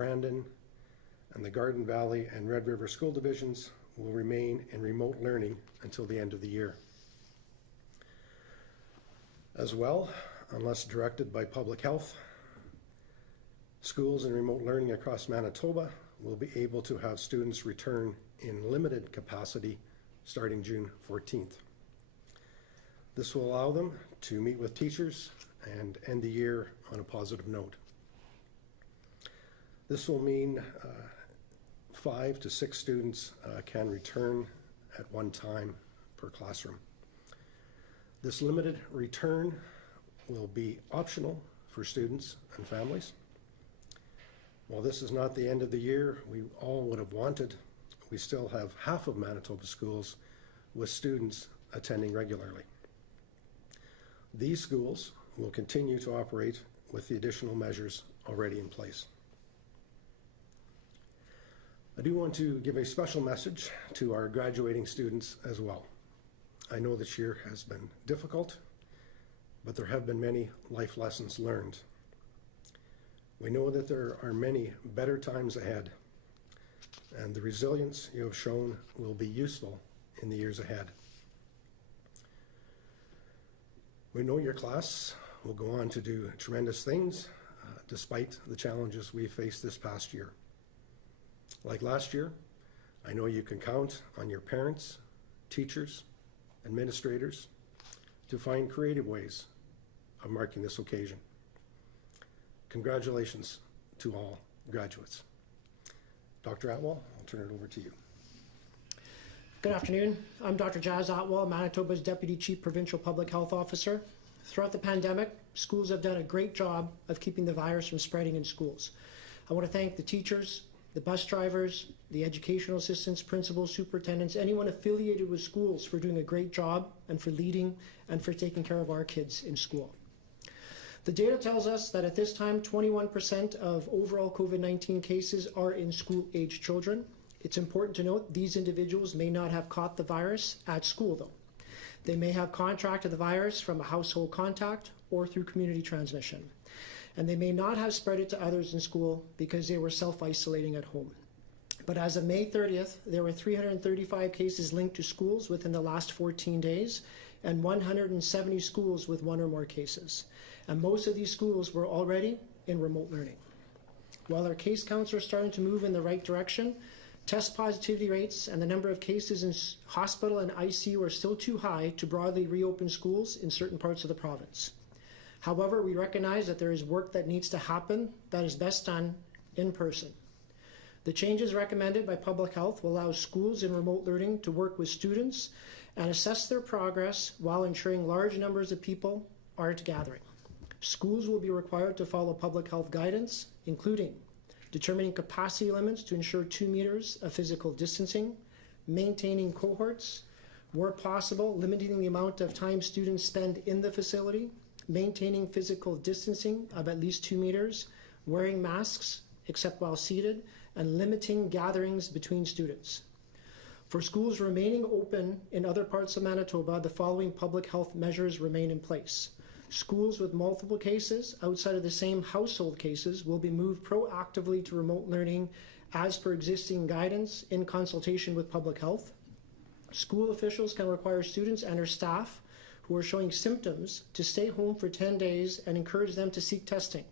Brandon, and the Garden Valley and Red River school divisions will remain in remote learning until the end of the year. As well, unless directed by public health, schools in remote learning across Manitoba will be able to have students return in limited capacity starting June 14th. This will allow them to meet with teachers and end the year on a positive note. This will mean 5 to 6 students can return at one time per classroom. This limited return will be optional for students and families. While this is not the end of the year we all would have wanted, we still have half of Manitoba schools with students attending regularly. These schools will continue to operate with the additional measures already in place. I do want to give a special message to our graduating students as well. I know this year has been difficult, but there have been many life lessons learned. We know that there are many better times ahead, and the resilience you have shown will be useful in the years ahead. We know your class will go on to do tremendous things despite the challenges we faced this past year. Like last year, I know you can count on your parents, teachers, administrators to find creative ways of marking this occasion. Congratulations to all graduates. Dr. Atwal, I'll turn it over to you. Good afternoon. I'm Dr. Jazz Atwal, Manitoba's Deputy Chief Provincial Public Health Officer. Throughout the pandemic, schools have done a great job of keeping the virus from spreading in schools. I want to thank the teachers, the bus drivers, the educational assistants, principals, superintendents, anyone affiliated with schools for doing a great job and for leading and for taking care of our kids in school. The data tells us that at this time, 21% of overall COVID-19 cases are in school-aged children. It's important to note these individuals may not have caught the virus at school though. They may have contracted the virus from a household contact or through community transmission. And they may not have spread it to others in school because they were self-isolating at home. But as of May 30th, there were 335 cases linked to schools within the last 14 days and 170 schools with one or more cases. And most of these schools were already in remote learning. While our case counts are starting to move in the right direction, test positivity rates and the number of cases in hospital and ICU are still too high to broadly reopen schools in certain parts of the province. However, we recognize that there is work that needs to happen that is best done in person. The changes recommended by Public Health will allow schools in remote learning to work with students and assess their progress while ensuring large numbers of people aren't gathering. Schools will be required to follow public health guidance, including determining capacity limits to ensure 2 meters of physical distancing, maintaining cohorts, where possible, limiting the amount of time students spend in the facility, maintaining physical distancing of at least 2 meters, wearing masks except while seated, and limiting gatherings between students. For schools remaining open in other parts of Manitoba, the following public health measures remain in place. Schools with multiple cases outside of the same household cases will be moved proactively to remote learning as per existing guidance in consultation with public health. School officials can require students and their staff who are showing symptoms to stay home for 10 days and encourage them to seek testing.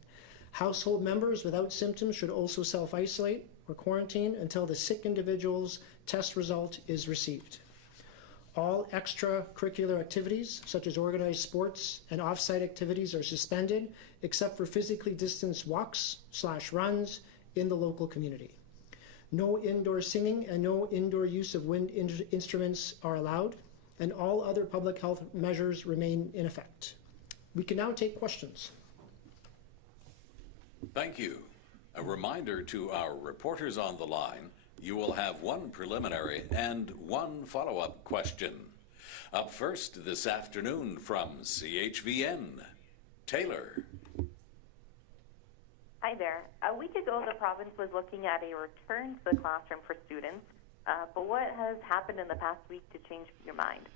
Household members without symptoms should also self-isolate or quarantine until the sick individual's test result is received. All extracurricular activities, such as organized sports and off-site activities, are suspended except for physically distanced walks/runs in the local community. No indoor singing and no indoor use of wind instruments are allowed, and all other public health measures remain in effect. We can now take questions. Thank you. A reminder to our reporters on the line, you will have one preliminary and one follow-up question. Up first this afternoon from CHVN, Taylor. Hi there. A week ago, the province was looking at a return to the classroom for students, but what has happened in the past week to change your mind?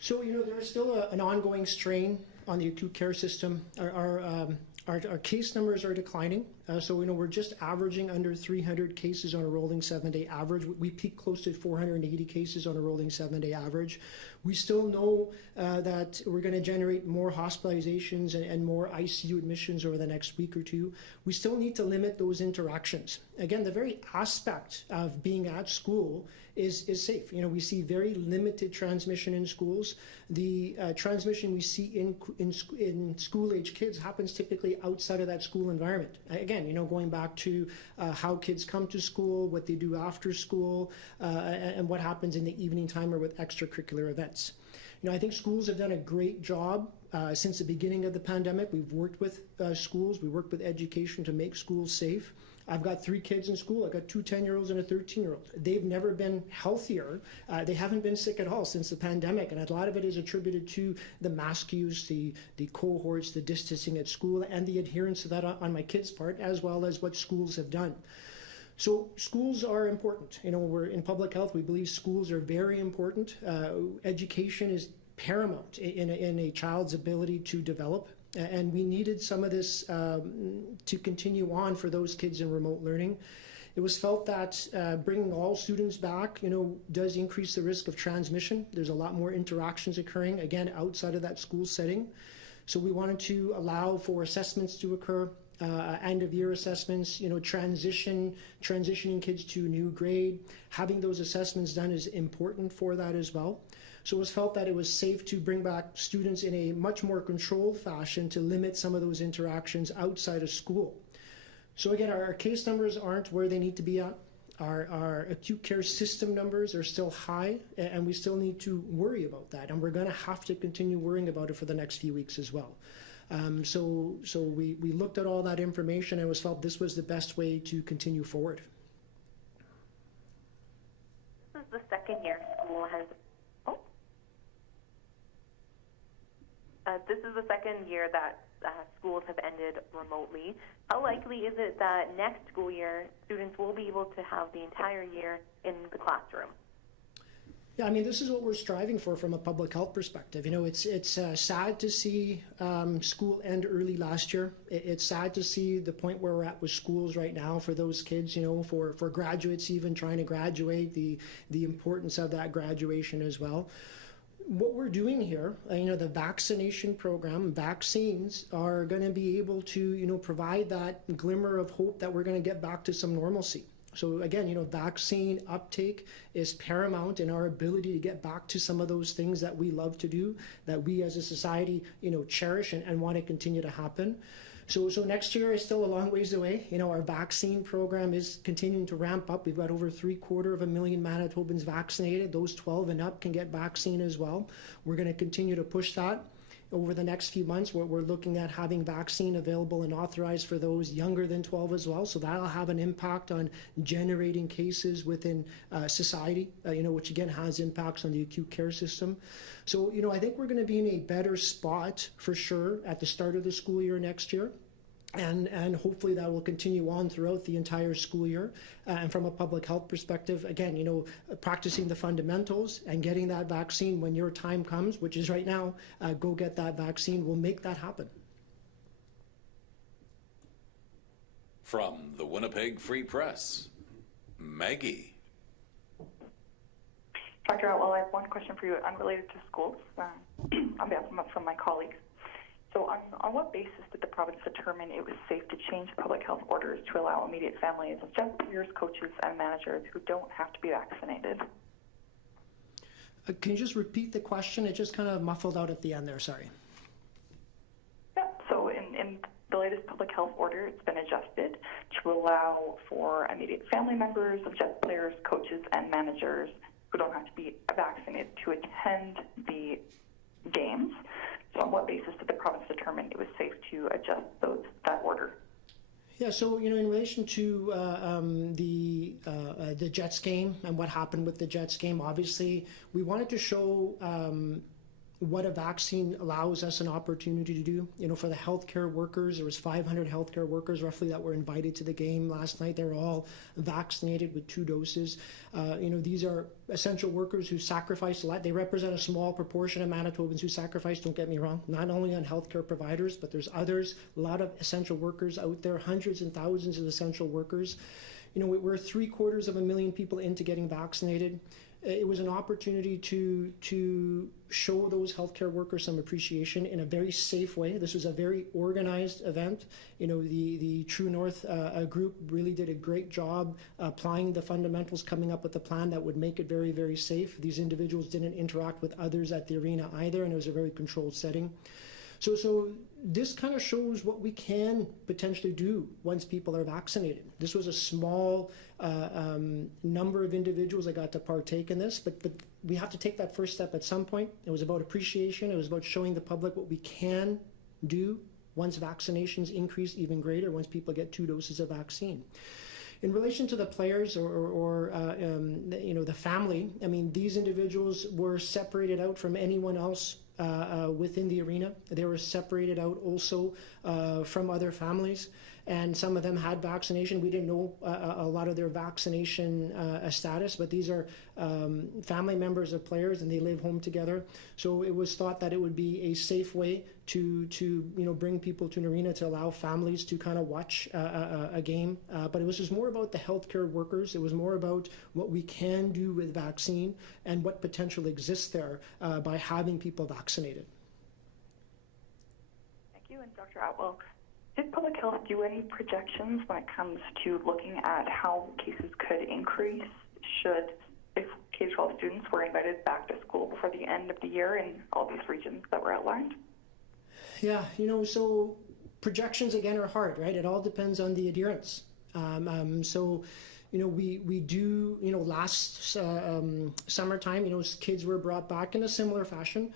So, there is still an ongoing strain on the acute care system. Our case numbers are declining. So we're just averaging under 300 cases on a rolling 7-day average. We peak close to 480 cases on a rolling 7-day average. We still know that we're going to generate more hospitalizations and more ICU admissions over the next week or two. We still need to limit those interactions. Again, the very aspect of being at school is safe. We see very limited transmission in schools. The transmission we see in school-age kids happens typically outside of that school environment. Again, going back to how kids come to school, what they do after school, and what happens in the evening time or with extracurricular events. I think schools have done a great job since the beginning of the pandemic. We've worked with schools, we worked with education to make schools safe. I've got 3 kids in school. I've got 2 10-year-olds and a 13-year-old. They've never been healthier. They haven't been sick at all since the pandemic, and a lot of it is attributed to the mask use, the cohorts, the distancing at school, and the adherence to that on my kids' part, as well as what schools have done. So schools are important. We're in public health. We believe schools are very important. Education is paramount in a child's ability to develop. And we needed some of this to continue on for those kids in remote learning. It was felt that bringing all students back, does increase the risk of transmission. There's a lot more interactions occurring, again, outside of that school setting. So we wanted to allow for assessments to occur, end-of-year assessments, transitioning kids to a new grade. Having those assessments done is important for that as well. So it was felt that it was safe to bring back students in a much more controlled fashion to limit some of those interactions outside of school. So again, our case numbers aren't where they need to be at. Our acute care system numbers are still high, and we still need to worry about that. And we're going to have to continue worrying about it for the next few weeks as well. So we looked at all that information and it was felt this was the best way to continue forward. This is the second year school has. This is the second year that schools have ended remotely. How likely is it that next school year students will be able to have the entire year in the classroom? Yeah, this is what we're striving for from a public health perspective. It's sad to see school end early last year. It's sad to see the point where we're at with schools right now for those kids, for graduates even trying to graduate, the importance of that graduation as well. What we're doing here, the vaccination program, vaccines are going to be able to, provide that glimmer of hope that we're going to get back to some normalcy. So again, vaccine uptake is paramount in our ability to get back to some of those things that we love to do, that we as a society, cherish and want to continue to happen. So next year is still a long ways away. Our vaccine program is continuing to ramp up. We've got over 750,000 Manitobans vaccinated. Those 12 and up can get vaccine as well. We're going to continue to push that. Over the next few months, we're looking at having vaccine available and authorized for those younger than 12 as well. So that'll have an impact on generating cases within society, which again has impacts on the acute care system. So, I think we're going to be in a better spot for sure at the start of the school year next year. And hopefully that will continue on throughout the entire school year. And from a public health perspective, again, practicing the fundamentals and getting that vaccine when your time comes, which is right now, go get that vaccine, will make that happen. From the Winnipeg Free Press, Maggie. Dr. Atwal, I have one question for you unrelated to schools on behalf of some of my colleagues. So on what basis did the province determine it was safe to change public health orders to allow immediate families of just players, coaches, and managers who don't have to be vaccinated? Can you just repeat the question? It just kind of muffled out at the end there, sorry. Yeah, so in the latest public health order, it's been adjusted to allow for immediate family members of just players, coaches, and managers who don't have to be vaccinated to attend the games. So on what basis did the province determine it was safe to adjust that order? Yeah, so in relation to the Jets game and what happened with the Jets game, obviously we wanted to show what a vaccine allows us an opportunity to do. You know, for the healthcare workers, there was 500 healthcare workers roughly that were invited to the game last night. They were all vaccinated with 2 doses. You know, these are essential workers who sacrificed a lot. They represent a small proportion of Manitobans who sacrifice, don't get me wrong, not only on healthcare providers, but there's others, a lot of essential workers out there, hundreds and thousands of essential workers. You know, we're 750,000 people into getting vaccinated. It was an opportunity to show those healthcare workers some appreciation in a very safe way. This was a very organized event. You know, the True North group really did a great job applying the fundamentals, coming up with a plan that would make it very, very safe. These individuals didn't interact with others at the arena either, and it was a very controlled setting. So this kind of shows what we can potentially do once people are vaccinated. This was a small number of individuals that got to partake in this, but we have to take that first step at some point. It was about appreciation. It was about showing the public what we can do once vaccinations increase even greater, once people get 2 doses of vaccine. In relation to the players or you know, the family, I mean, these individuals were separated out from anyone else within the arena. They were separated out also from other families, and some of them had vaccination. We didn't know a lot of their vaccination status, but these are family members of players, and they live home together. So it was thought that it would be a safe way to you know, bring people to an arena, to allow families to kind of watch a game. But it was just more about the healthcare workers. It was more about what we can do with vaccine and what potential exists there by having people vaccinated. Thank you. And Dr. Atwal, did public health do any projections when it comes to looking at how cases could increase if K-12 students were invited back to school before the end of the year in all these regions that were outlined? Yeah, you know, so projections again are hard, right? It all depends on the adherence. So, you know, we do, you know, last summertime, you know, kids were brought back in a similar fashion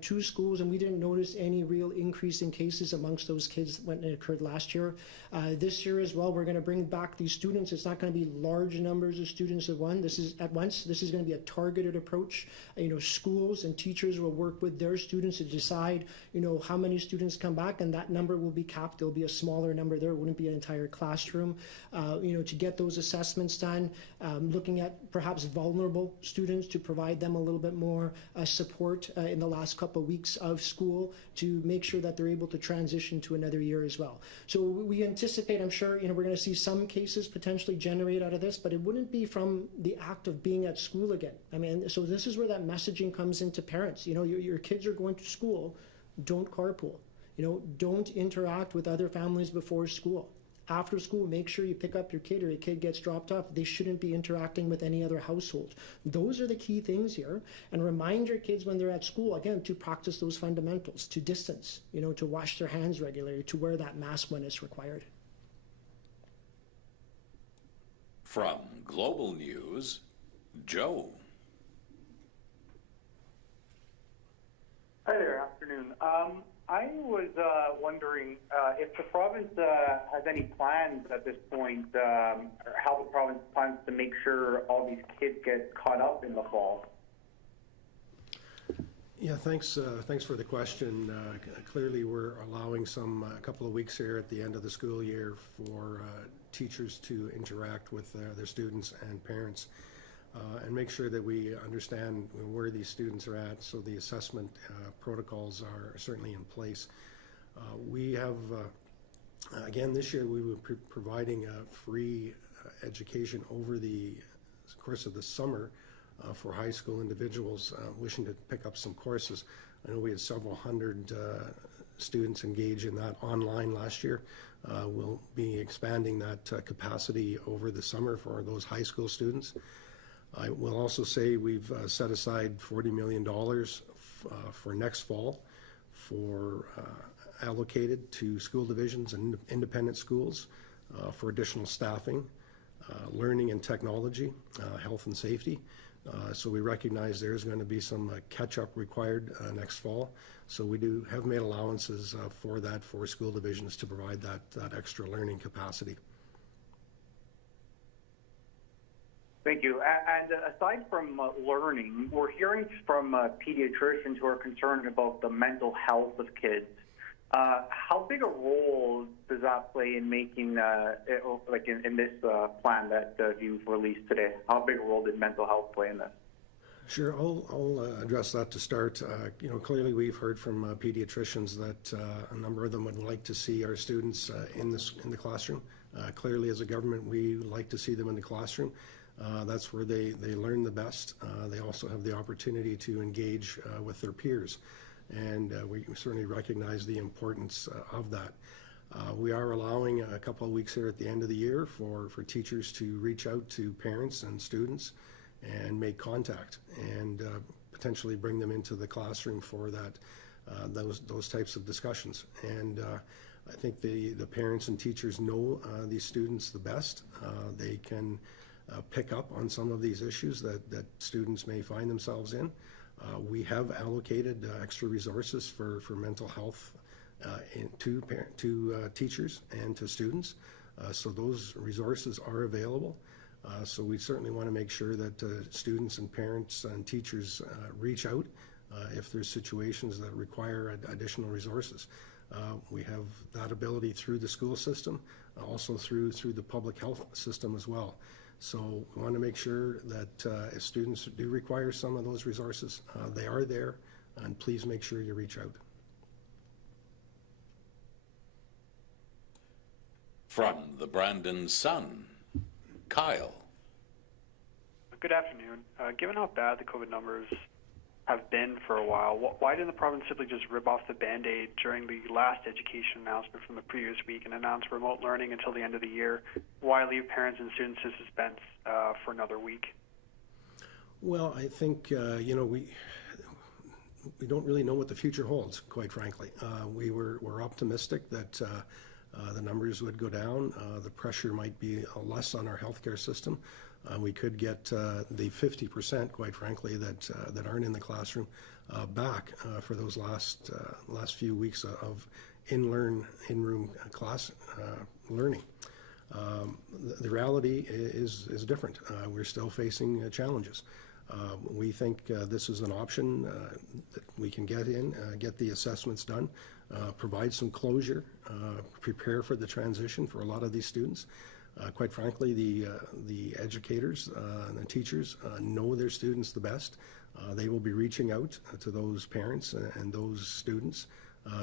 to schools, and we didn't notice any real increase in cases amongst those kids when it occurred last year. This year as well, we're going to bring back these students. It's not going to be large numbers of students at once. This is going to be a targeted approach. You know, schools and teachers will work with their students to decide, you know, how many students come back, and that number will be capped. There'll be a smaller number there. It wouldn't be an entire classroom. You know, to get those assessments done, looking at perhaps vulnerable students to provide them a little bit more support in the last couple of weeks of school to make sure that they're able to transition to another year as well. So we anticipate, I'm sure, you know, we're going to see some cases potentially generate out of this, but it wouldn't be from the act of being at school again. I mean, so this is where that messaging comes into parents. You know, your kids are going to school, don't carpool. You know, don't interact with other families before school. After school, make sure you pick up your kid, or your kid gets dropped off. They shouldn't be interacting with any other household. Those are the key things here. And remind your kids when they're at school, again, to practice those fundamentals, to distance, you know, to wash their hands regularly, to wear that mask when it's required. From Global News, Joe. Hi there, afternoon. I was wondering if the province has any plans at this point, or how the province plans to make sure all these kids get caught up in the fall. Yeah, thanks for the question. Clearly, we're allowing a couple of weeks here at the end of the school year for teachers to interact with their students and parents and make sure that we understand where these students are at, so the assessment protocols are certainly in place. We have, again, this year we will be providing free education over the course of the summer for high school individuals wishing to pick up some courses. I know we had several hundred students engage in that online last year. We'll be expanding that capacity over the summer for those high school students. I will also say we've set aside $40 million for next fall for allocated to school divisions and independent schools for additional staffing, learning and technology, health and safety. So we recognize there's going to be some catch-up required next fall. So we have made allowances for that for school divisions to provide that extra learning capacity. Thank you. And aside from learning, we're hearing from pediatricians who are concerned about the mental health of kids. How big a role does that play in making, like in this plan that you've released today? How big a role did mental health play in this? Sure, I'll address that to start. Clearly we've heard from pediatricians that a number of them would like to see our students in the classroom. Clearly, as a government, we like to see them in the classroom. That's where they learn the best. They also have the opportunity to engage with their peers, and we certainly recognize the importance of that. We are allowing a couple of weeks here at the end of the year for teachers to reach out to parents and students and make contact and potentially bring them into the classroom for those types of discussions. And I think the parents and teachers know these students the best. They can pick up on some of these issues that students may find themselves in. We have allocated extra resources for mental health to teachers and to students. So those resources are available. So we certainly want to make sure that students and parents and teachers reach out if there's situations that require additional resources. We have that ability through the school system, also through the public health system as well. So we want to make sure that if students do require some of those resources, they are there, and please make sure you reach out. From the Brandon Sun, Kyle. Good afternoon. Given how bad the COVID numbers have been for a while, why didn't the province simply just rip off the Band-Aid during the last education announcement from the previous week and announce remote learning until the end of the year? Why leave parents and students in suspense for another week? Well, I think, we don't really know what the future holds, quite frankly. We're optimistic that the numbers would go down. The pressure might be less on our healthcare system. We could get the 50%, quite frankly, that aren't in the classroom back for those last few weeks of in-room class learning. The reality is different. We're still facing challenges. We think this is an option that we can get the assessments done, provide some closure, prepare for the transition for a lot of these students. Quite frankly, the educators and the teachers know their students the best. They will be reaching out to those parents and those students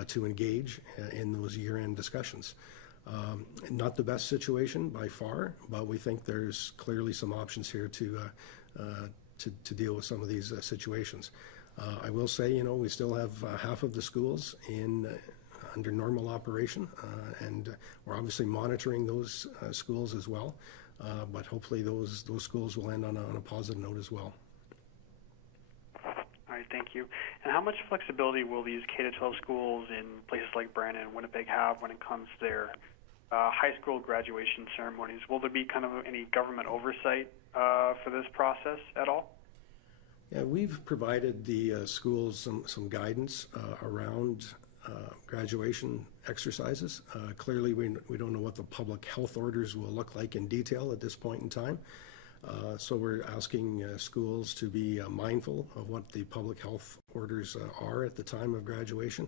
to engage in those year-end discussions. Not the best situation by far, but we think there's clearly some options here to deal with some of these situations. I will say, we still have half of the schools under normal operation, and we're obviously monitoring those schools as well, but hopefully those schools will end on a positive note as well. All right, thank you. And how much flexibility will these K-12 schools in places like Brandon and Winnipeg have when it comes to their high school graduation ceremonies? Will there be kind of any government oversight for this process at all? Yeah, we've provided the schools some guidance around graduation exercises. Clearly, we don't know what the public health orders will look like in detail at this point in time. So we're asking schools to be mindful of what the public health orders are at the time of graduation.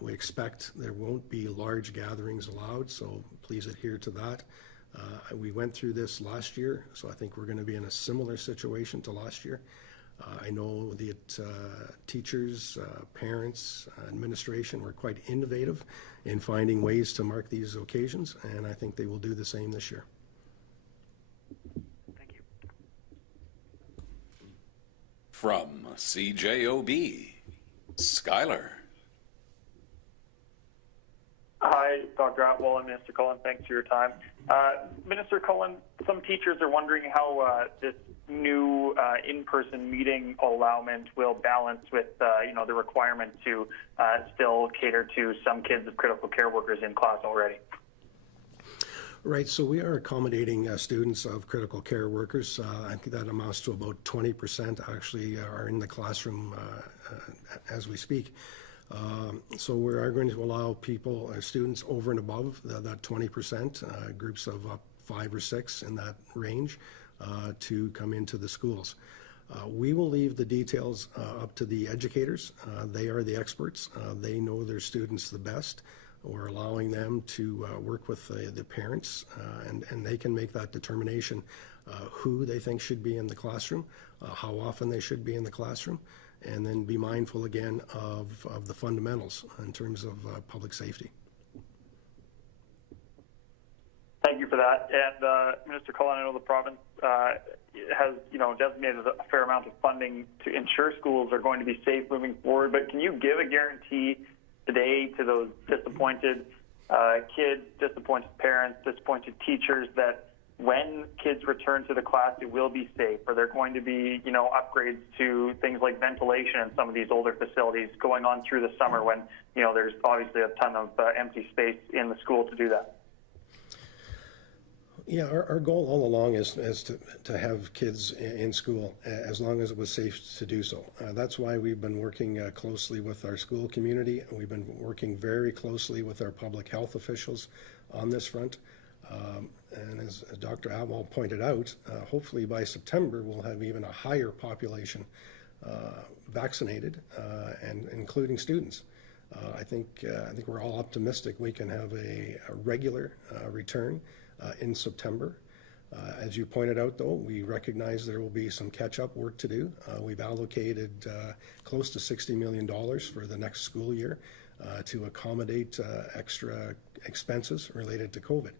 We expect there won't be large gatherings allowed, so please adhere to that. We went through this last year, so I think we're going to be in a similar situation to last year. I know that teachers, parents, administration were quite innovative in finding ways to mark these occasions, and I think they will do the same this year. Thank you. From CJOB, Skylar. Hi, Dr. Atwal and Minister Cullen. Thanks for your time. Minister Cullen, some teachers are wondering how this new in-person meeting allowance will balance with, the requirement to still cater to some kids of critical care workers in class already. Right, so we are accommodating students of critical care workers. I think that amounts to about 20% actually are in the classroom as we speak. So we are going to allow students over and above that 20%, groups of up 5 or 6 in that range, to come into the schools. We will leave the details up to the educators. They are the experts. They know their students the best. We're allowing them to work with the parents, and they can make that determination who they think should be in the classroom, how often they should be in the classroom, and then be mindful again of the fundamentals in terms of public safety. Thank you for that. And Minister Cullen, I know the province has, designated a fair amount of funding to ensure schools are going to be safe moving forward. But can you give a guarantee today to those disappointed kids, disappointed parents, disappointed teachers that when kids return to the class, it will be safe? Are there going to be, upgrades to things like ventilation in some of these older facilities going on through the summer when, there's obviously a ton of empty space in the school to do that? Yeah, our goal all along is to have kids in school as long as it was safe to do so. That's why we've been working closely with our school community. We've been working very closely with our public health officials on this front. And as Dr. Atwal pointed out, hopefully by September we'll have even a higher population vaccinated, and including students. I think we're all optimistic we can have a regular return in September. As you pointed out, though, we recognize there will be some catch-up work to do. We've allocated close to $60 million for the next school year to accommodate extra expenses related to COVID.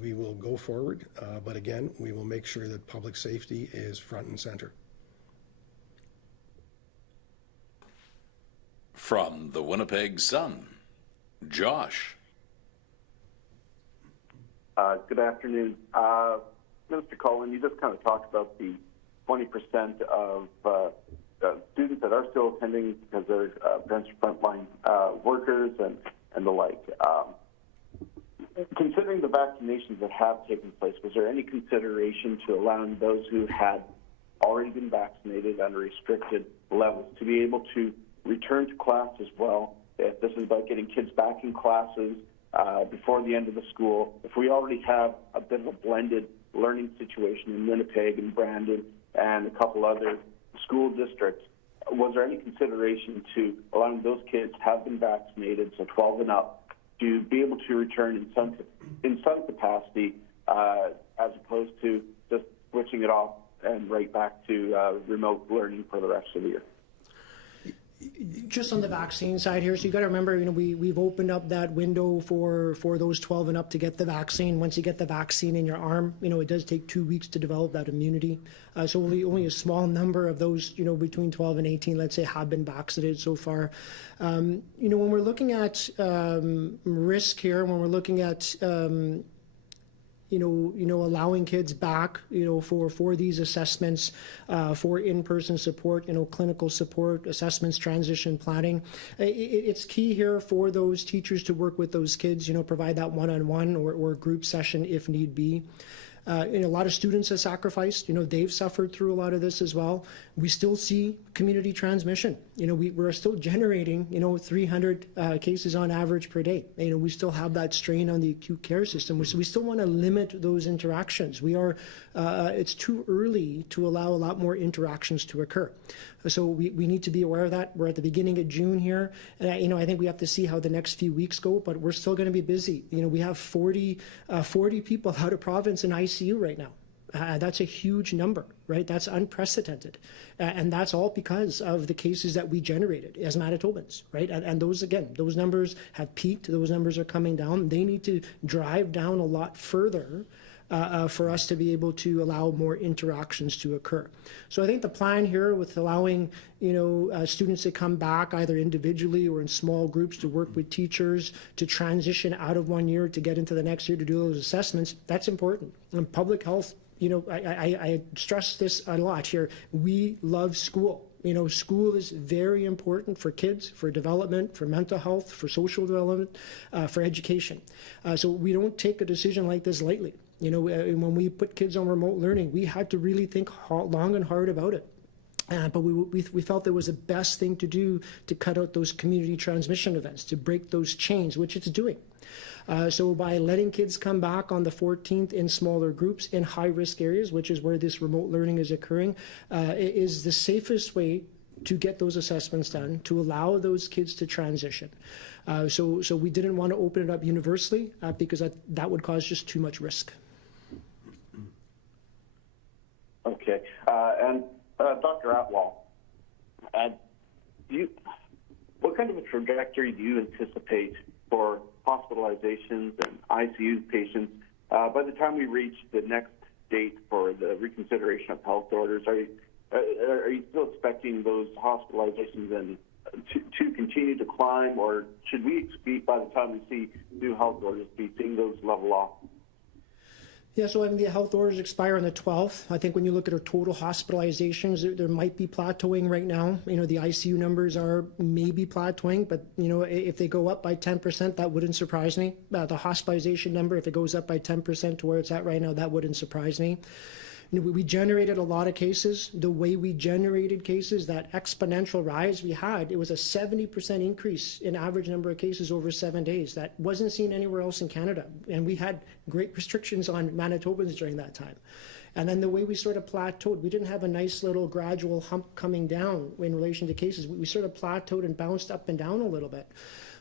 We will go forward, but again, we will make sure that public safety is front and center. From the Winnipeg Sun, Josh. Good afternoon. Minister Cullen, you just kind of talked about the 20% of students that are still attending because they're parents are frontline workers and the like. Considering the vaccinations that have taken place, was there any consideration to allowing those who had already been vaccinated under restricted levels to be able to return to class as well? If this is about getting kids back in classes before the end of the school, if we already have a bit of a blended learning situation in Winnipeg and Brandon and a couple other school districts, was there any consideration to allowing those kids to have been vaccinated, so 12 and up, to be able to return in some capacity as opposed to just switching it off and right back to remote learning for the rest of the year? Just on the vaccine side here, so you got to remember, we've opened up that window for those 12 and up to get the vaccine. Once you get the vaccine in your arm, it does take 2 weeks to develop that immunity. So only a small number of those, between 12 and 18, let's say, have been vaccinated so far. When we're looking at risk here, when we're looking at allowing kids back, for these assessments, for in-person support, clinical support, assessments, transition planning. It's key here for those teachers to work with those kids, provide that one-on-one or group session if need be. A lot of students have sacrificed. They've suffered through a lot of this as well. We still see community transmission. We're still generating, 300 cases on average per day. We still have that strain on the acute care system. So we still want to limit those interactions. It's too early to allow a lot more interactions to occur. So we need to be aware of that. We're at the beginning of June here. And I think we have to see how the next few weeks go, but we're still going to be busy. We have 40 people out of province in ICU right now. That's a huge number, right? That's unprecedented. And that's all because of the cases that we generated as Manitobans, right? And those numbers have peaked. Those numbers are coming down. They need to drive down a lot further for us to be able to allow more interactions to occur. So I think the plan here with allowing, students to come back either individually or in small groups to work with teachers to transition out of 1 year to get into the next year to do those assessments, that's important. And public health, I stress this a lot here. We love school. School is very important for kids, for development, for mental health, for social development, for education. So we don't take a decision like this lightly. When we put kids on remote learning, we had to really think long and hard about it. But we felt it was the best thing to do to cut out those community transmission events, to break those chains, which it's doing. So by letting kids come back on the 14th in smaller groups in high-risk areas, which is where this remote learning is occurring, it is the safest way to get those assessments done, to allow those kids to transition. So we didn't want to open it up universally because that would cause just too much risk. Okay. And Dr. Atwal, what kind of a trajectory do you anticipate for hospitalizations and ICU patients by the time we reach the next date for the reconsideration of health orders? Are you still expecting those hospitalizations and to continue to climb, or should we expect by the time we see new health orders be seeing those level off? Yeah, so the health orders expire on the 12th. I think when you look at our total hospitalizations, there might be plateauing right now. The ICU numbers are maybe plateauing, but, if they go up by 10%, that wouldn't surprise me. The hospitalization number, if it goes up by 10% to where it's at right now, that wouldn't surprise me. We generated a lot of cases. The way we generated cases, that exponential rise we had, it was a 70% increase in average number of cases over 7 days. That wasn't seen anywhere else in Canada. And we had great restrictions on Manitobans during that time. And then the way we sort of plateaued, we didn't have a nice little gradual hump coming down in relation to cases. We sort of plateaued and bounced up and down a little bit.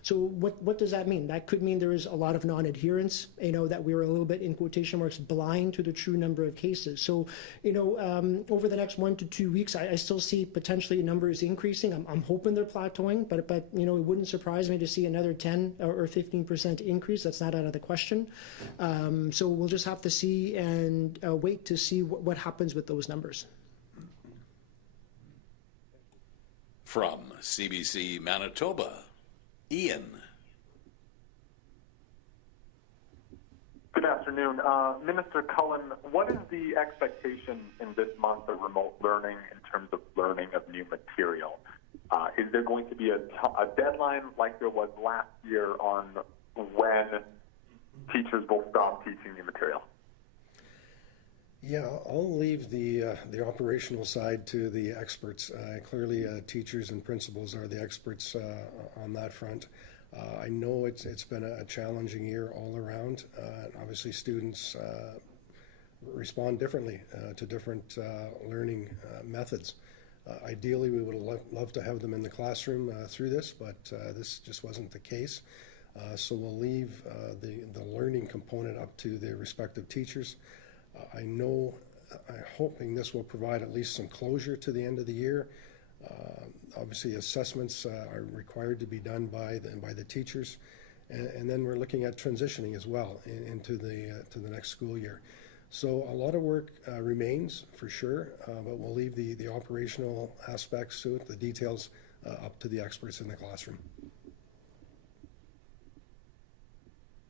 So what does that mean? That could mean there is a lot of non-adherence, that we were a little bit, in quotation marks, blind to the true number of cases. So, over the next 1 to 2 weeks, I still see potentially numbers increasing. I'm hoping they're plateauing, but it wouldn't surprise me to see another 10 or 15% increase. That's not out of the question. So we'll just have to see and wait to see what happens with those numbers. From CBC Manitoba, Ian. Good afternoon. Minister Cullen, what is the expectation in this month of remote learning in terms of learning of new material? Is there going to be a deadline like there was last year on when teachers will stop teaching new material? Yeah, I'll leave the operational side to the experts. Clearly, teachers and principals are the experts on that front. I know it's been a challenging year all around. Obviously, students respond differently to different learning methods. Ideally, we would love to have them in the classroom through this, but this just wasn't the case. So we'll leave the learning component up to the respective teachers. I'm hoping this will provide at least some closure to the end of the year. Obviously, assessments are required to be done by the teachers, and then we're looking at transitioning as well into the next school year. So a lot of work remains for sure, but we'll leave the operational aspects to it, the details, up to the experts in the classroom.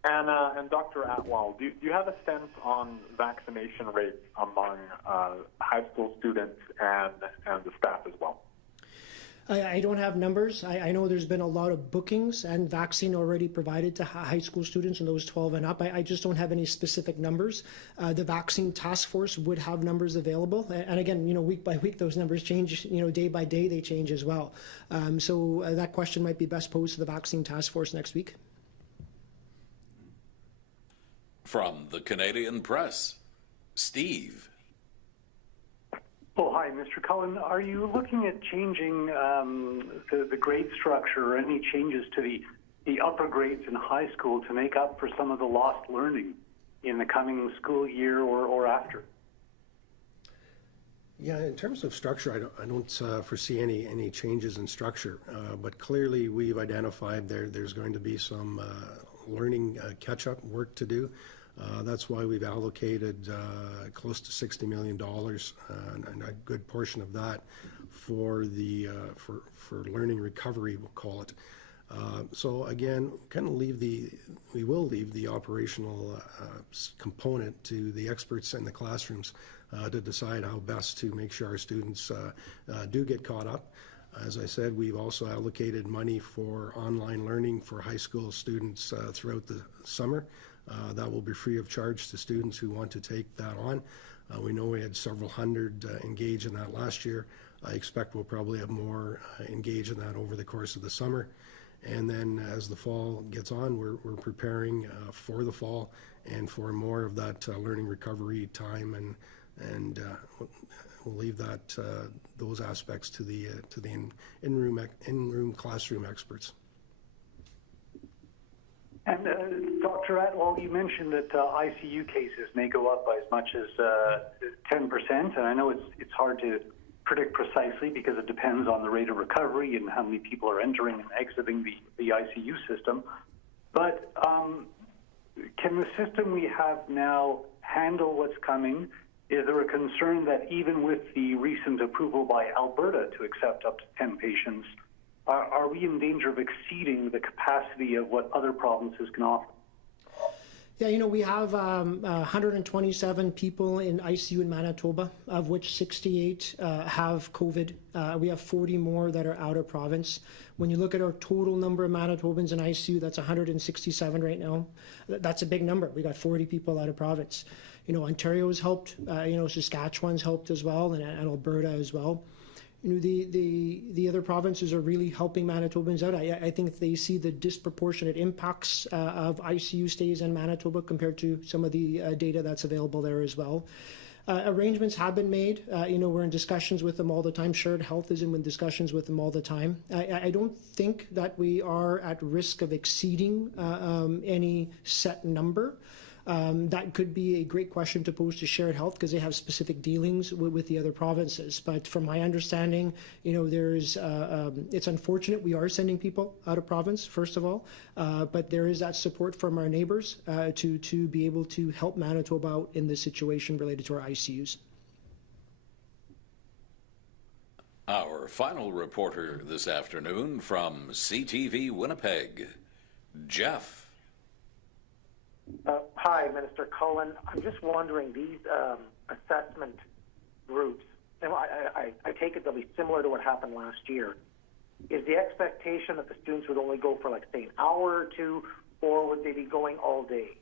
And Dr. Atwal, do you have a sense on vaccination rates among high school students and the staff as well? I don't have numbers. I know there's been a lot of bookings and vaccine already provided to high school students and those 12 and up. I just don't have any specific numbers. The vaccine task force would have numbers available. And again, week by week, those numbers change, day by day, they change as well. So that question might be best posed to the vaccine task force next week. From the Canadian Press, Steve. Oh, hi, Mr. Cullen. Are you looking at changing the grade structure or any changes to the upper grades in high school to make up for some of the lost learning in the coming school year or after? Yeah, in terms of structure, I don't foresee any changes in structure, but clearly we've identified there's going to be some learning catch-up work to do. That's why we've allocated close to $60 million, and a good portion of that for for learning recovery, we'll call it. So again, we will leave the operational component to the experts in the classrooms to decide how best to make sure our students do get caught up. As I said, we've also allocated money for online learning for high school students throughout the summer. That will be free of charge to students who want to take that on. We know we had several hundred engage in that last year. I expect we'll probably have more engaged in that over the course of the summer. And then as the fall gets on, we're preparing for the fall and for more of that learning recovery time, and we'll leave that those aspects to the in-room classroom experts. And Dr. Atwal, you mentioned that ICU cases may go up by as much as 10%, and I know it's hard to predict precisely because it depends on the rate of recovery and how many people are entering and exiting the ICU system. But can the system we have now handle what's coming? Is there a concern that even with the recent approval by Alberta to accept up to 10 patients, are we in danger of exceeding the capacity of what other provinces can offer? Yeah, we have 127 people in ICU in Manitoba, of which 68 have COVID. We have 40 more that are out of province. When you look at our total number of Manitobans in ICU, that's 167 right now. That's a big number. We got 40 people out of province. Ontario's helped, Saskatchewan's helped as well, and Alberta as well. The other provinces are really helping Manitobans out. I think they see the disproportionate impacts of ICU stays in Manitoba compared to some of the data that's available there as well. Arrangements have been made. We're in discussions with them all the time. Shared Health is in discussions with them all the time. I don't think that we are at risk of exceeding any set number. That could be a great question to pose to Shared Health because they have specific dealings with the other provinces. But from my understanding, it's unfortunate we are sending people out of province, first of all, but there is that support from our neighbours to be able to help Manitoba out in this situation related to our ICUs. Our final reporter this afternoon from CTV Winnipeg, Jeff. Hi, Minister Cullen. I'm just wondering, these assessment groups, I take it they'll be similar to what happened last year. Is the expectation that the students would only go for, say, an hour or two, or would they be going all day?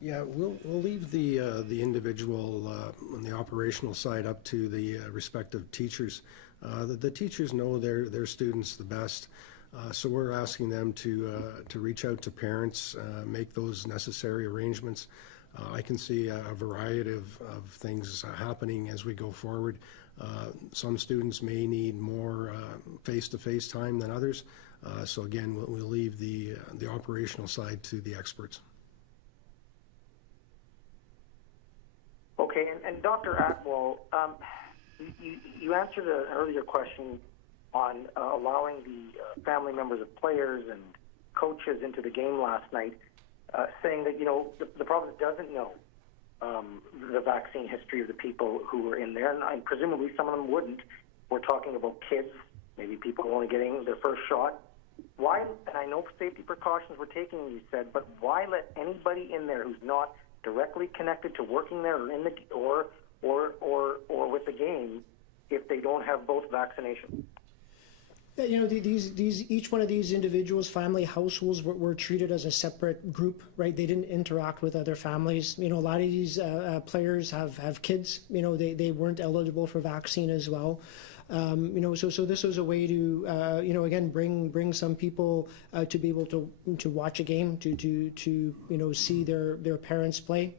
Yeah, we'll leave the individual on the operational side up to the respective teachers. The teachers know their students the best. So we're asking them to reach out to parents, make those necessary arrangements. I can see a variety of things happening as we go forward. Some students may need more face-to-face time than others. So again, we'll leave the operational side to the experts. Okay, and Dr. Atwal, you answered an earlier question on allowing the family members of players and coaches into the game last night, saying that, the province doesn't know the vaccine history of the people who were in there, and presumably some of them wouldn't. We're talking about kids, maybe people only getting their first shot. Why, and I know safety precautions were taken, you said, but why let anybody in there who's not directly connected to working there or in the or with the game if they don't have both vaccinations? Yeah, each one of these individuals, family households, were treated as a separate group, right? They didn't interact with other families. A lot of these players have kids. They weren't eligible for vaccine as well. So this was a way to, again, bring some people to be able to watch a game, to see their parents play.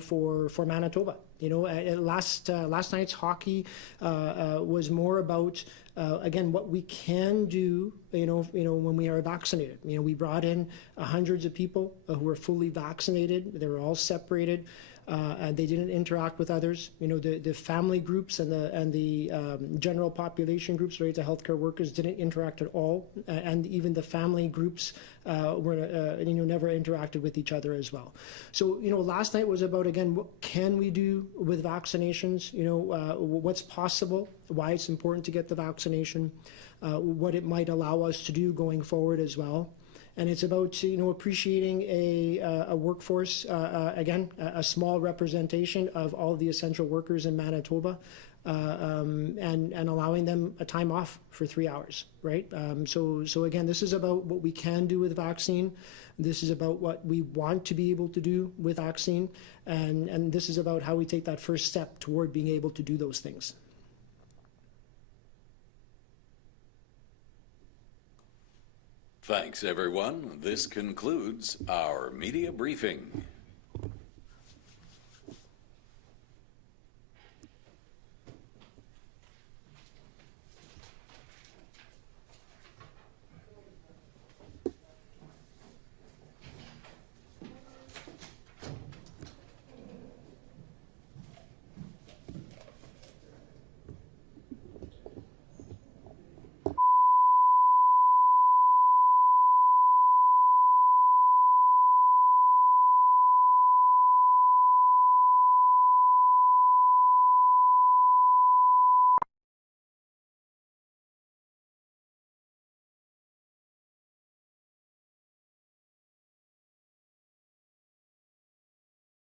For Manitoba. Last night's hockey was more about again what we can do. When we are vaccinated. We brought in hundreds of people who were fully vaccinated. They were all separated. And they didn't interact with others. The family groups and the general population groups, right, the healthcare workers didn't interact at all, and even the family groups were never interacted with each other as well. So last night was about, again, what can we do with vaccinations? What's possible, why it's important to get the vaccination, what it might allow us to do going forward as well. And it's about appreciating a workforce, again, a small representation of all the essential workers in Manitoba, and allowing them a time off for 3 hours, right? So again, this is about what we can do with vaccine. This is about what we want to be able to do with vaccine, and this is about how we take that first step toward being able to do those things. Thanks, everyone. This concludes our media briefing.